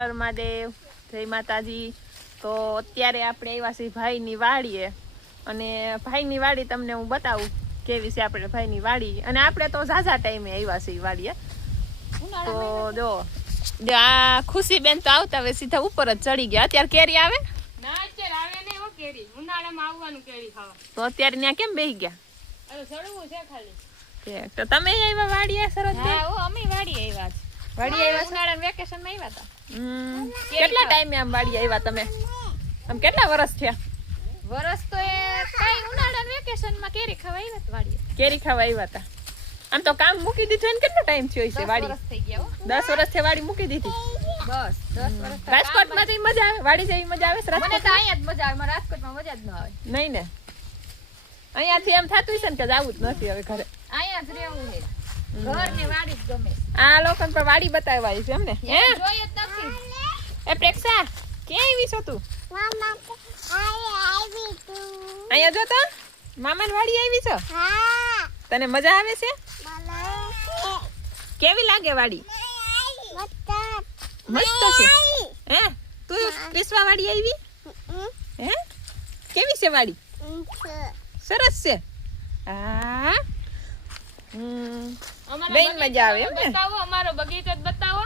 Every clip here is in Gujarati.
મહાદેવ, જય માતાજી। તો અત્યારે આપણે આવ્યા છીએ ભાઈની વાડીએ અને ભાઈની વાડી તમને હું બતાવું કેવી છે આપણે ભાઈની વાડી। અને આપણે તો ઝાઝા ટાઈમે આવ્યા છીએ વાડીએ। તો જો આ ખુશીબેન તો આવતા હવે સીધા ઉપર જ ચડી ગયા। અત્યારે કેરી આવે ના, અત્યારે આવે નહીં હો કેરી, ઉનાળામાં આવવાનું કેરી ખાવા। તો અત્યારે ત્યાં કેમ બેસી ગયા? અરે ચડવું છે ખાલી। તો તમે આવ્યા વાડીએ સરસ? હા હો, અમે વાડીએ આવ્યા છે। વાડીએ આવ્યા ઉનાળાના વેકેશનમાં આવ્યા હતા। કેટલા ટાઈમે આમ વાડીએ આવ્યા તમે? આમ કેટલા વર્ષ થયા? વરસ તો એ કઈ ઉનાળાના વેકેશનમાં કેરી ખાવા આવ્યા હતા વાડીએ। કેરી ખાવા આવ્યા હતા। આમ તો કામ મૂકી દીધું ને કેટલો ટાઈમ થયો છે વાડી? 10 વર્ષ થઈ ગયા હો। 10 વર્ષથી વાડી મૂકી દીધી? બસ 10 વર્ષ। રાજકોટમાં જઈ મજા આવે? વાડી જઈ મજા આવે? મને તો અહીંયા જ મજા આવે, મારા રાજકોટમાં મજા જ ન આવે। નહીં ને, અહીંયાથી એમ થતું છે ને કે જાવું જ નથી હવે ઘરે, અહીંયા જ રહેવું છે। ઘર ને વાડી જ ગમે। આ લોકોને પણ વાડી બતાવવાની છે એમને? હે જોઈ જ નથી। એ પ્રેક્ષા ક્યાં આવી છો તું? અહીંયા જો તો મામાની વાડી આવી છો? તને મજા આવે છે? કેવી લાગે વાડી? મસ્ત છે। હે તું વિશ્વા વાડી આવી? હે કેવી છે વાડી? સરસ છે। હા બેન મજા આવે એમ ને? બતાવો અમારો બગીચો જ બતાવો।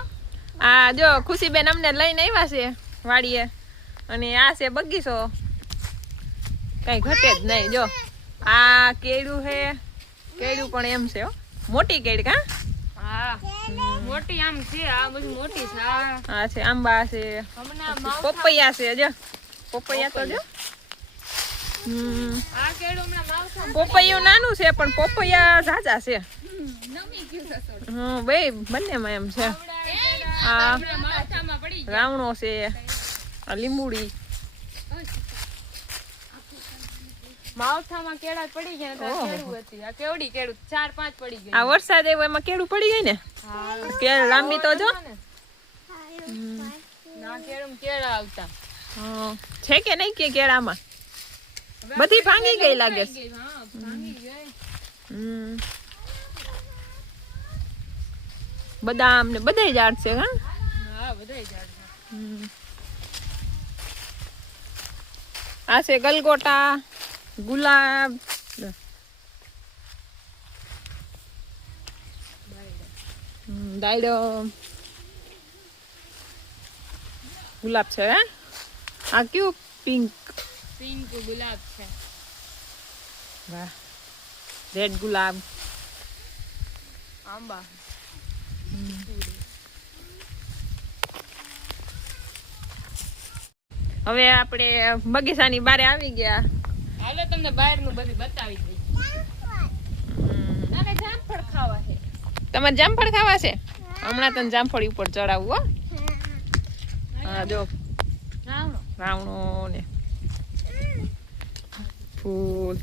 આ જો ખુશીબેન અમને લઈને આવ્યા છે વાડીએ અને આ છે બગીચો, કઈ ઘટે જ નહીં। જો આ કેળું છે, કેળું પણ એમ છે હો, મોટી કેળી કા? હા મોટી આમ છે, આ બધું મોટી છે। આ છે આંબા છે, હમણાં પપૈયા છે, જો પપૈયા તો જો આ કેળું હમણાં માવઠા પપૈયું નાનું છે પણ પપૈયા ઝાઝા છે। નમી ગયું છે થોડું। હા બે બંનેમાં એમ છે। આ માવઠામાં પડી ગયા। રાવણો છે, આ લીંબુડી, માવઠામાં કેળા પડી ગયા તો આ કેળું હતી। આ કેવડી કેળું 4-5 પડી ગઈ। આ વરસાદ એવો એમાં કેળું પડી ગઈ ને, હા કેળ લાંબી તો જો ના કેળું કેળા આવતા છે કે નહીં કે કેળામાં? બધી ભાંગી ગઈ લાગે છે। હા ભાંગી ગઈ। બદામ ને બધાય ઝાડ છે હા? હા બધાય ઝાડ છે। આ છે ગલગોટા, ગુલાબ, દાયડો, ગુલાબ છે હે? આ કયું પિંક? પિંક ગુલાબ છે। વાહ, રેડ ગુલાબ, આંબા। હવે આપણે બગીચાની બારે આવી ગયા। હાલો તમને બહારનું બધું બતાવી દઈ। અને જામફળ ખાવા છે। તમારે જામફળ ખાવા છે? હમણાં તને જામફળ ઉપર ચડાવવું હો। હા જો રાવણો રાવણો ને ફૂલ,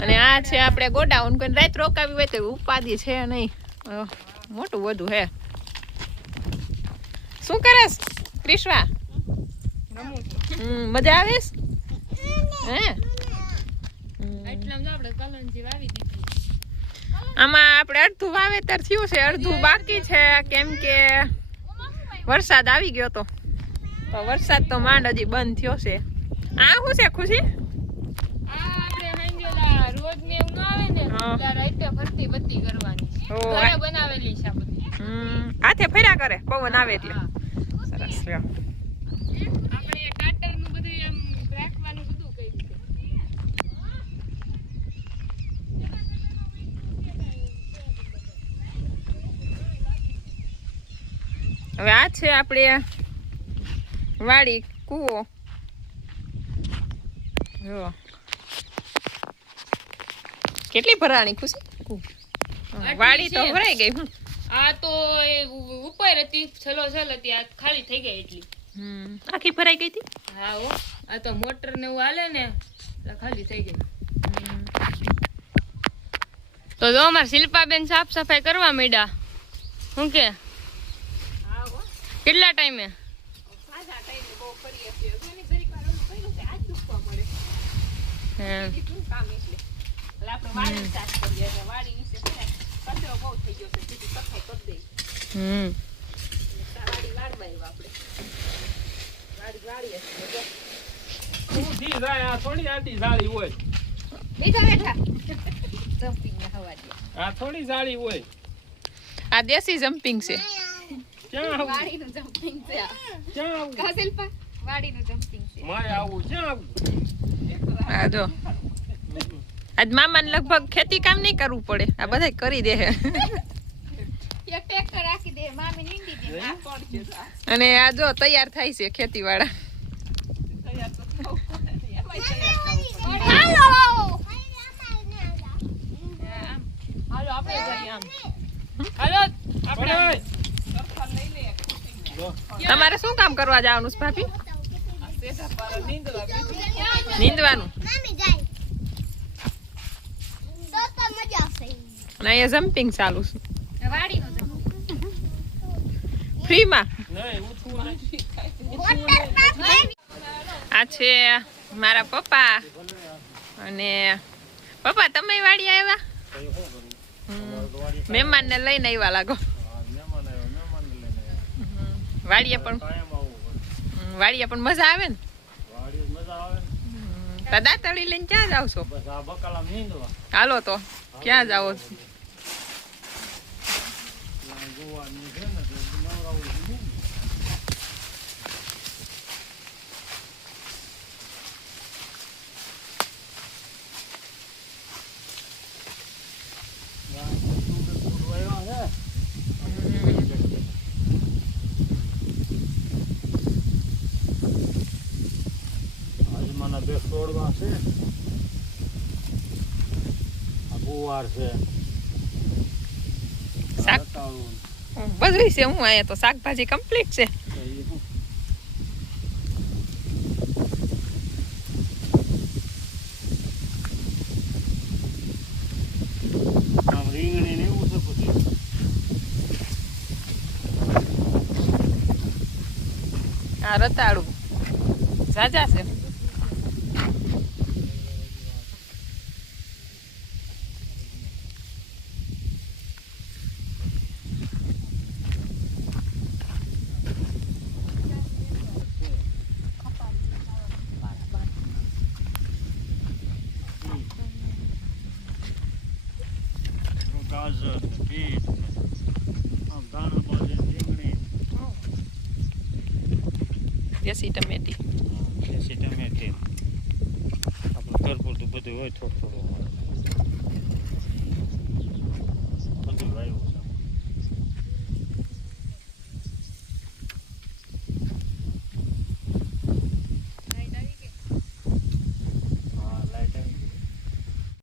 અને આ છે આપણે ગોડાઉન, કોઈ રાત રોકાવી હોય તો ઉપાધિ છે નહીં, મોટું બધું હે। શું કરેસ ક્રિશ્વા? મજા આવે હે? એટલામાં આપણે કલંજી વાવી દીધી। આમાં આપણે અડધું વાવેતર થયું છે, અડધું બાકી છે, કેમ કે વરસાદ આવી ગયો તો વરસાદ તો માંડ હજી બંધ થયો છે। આ શું છે ખુશી? આ આપણે હાંજોલા રોજ ને એવું આવે ને એટલે રાતે ફરતી બત્તી કરવાની છે। ઘરે બનાવેલી છે આ બધી। હાથે ફર્યા કરે પવન આવે એટલે સરસ છે। આપણે કાટર નું બધું એમ રાખવાનું બધું કર્યું છે। હવે આ છે આપણે વાડી કૂવો, જો કેટલી ભરાણી ખુશી વાડી તો ભરાઈ ગઈ। આ તો ઉપર હતી છલો હતી, આ ખાલી થઈ ગઈ એટલી। આખી ભરાઈ ગઈ હતી? હા હો, આ તો મોટર ને એવું હાલે ને એટલે ખાલી થઈ ગઈ। તો જો અમાર શિલ્પાબેન સાફ સફાઈ કરવા માંડ્યા। શું કે કેટલા ટાઈમે? વાળીએ છીએ જો. ઊંધી જાય આ થોડી આડી જાળી હોય. બેઠા બેઠા જમ્પિંગ ને હવા દે. આ થોડી જાળી હોય. આ દેશી જમ્પિંગ છે. ક્યાં આવું? વાડીનું જમ્પિંગ છે આ. ક્યાં આવું? કા શિલ્પા વાડીનું જમ્પિંગ છે. માય આવું ક્યાં આવું? આ જો આજ મામાને લગભગ ખેતી કામ નહીં કરવું પડે, આ બધા કરી દે છે. એક ટ્રેક્ટર રાખી દે મામી નીંદી દે આ પડશે અને આ જો તૈયાર થાય છે ખેતીવાળા. હાલો આપણે જઈએ આમ. હાલો આપણે તમારે શું કામ કરવા જવાનું છે ભાભી? નીંદવાનું. અને અહીંયા જમ્પિંગ ચાલુ છે વાડીનું ફ્રીમાં. નહીં ઊંચું નહીં. આ છે મારા પપ્પા. અને પપ્પા તમે વાડી આવ્યા? મહેમાનને લઈને આવ્યા લાગો. વાડીએ પણ વાડીએ પણ મજા આવે ને. તો દાંતળી લઈને ક્યાં જાવ છો? હાલો તો ક્યાં જાઓ છો? બે છોડવા છે, આ ગુવાર છે, શાક બધું છે. હું અહીંયા તો શાકભાજી કમ્પ્લીટ છે. રીંગણી ને એવું છે પછી. આ રતાળું ઝાઝા છે. ગાજર, બીટ, દાણા ભાજી, રીંગણી, દેશી ટમેટી. દેશી ટમેટી. આપણે ઘર પૂરતું બધું હોય થોડું થોડું બધું વાવ્યું છે.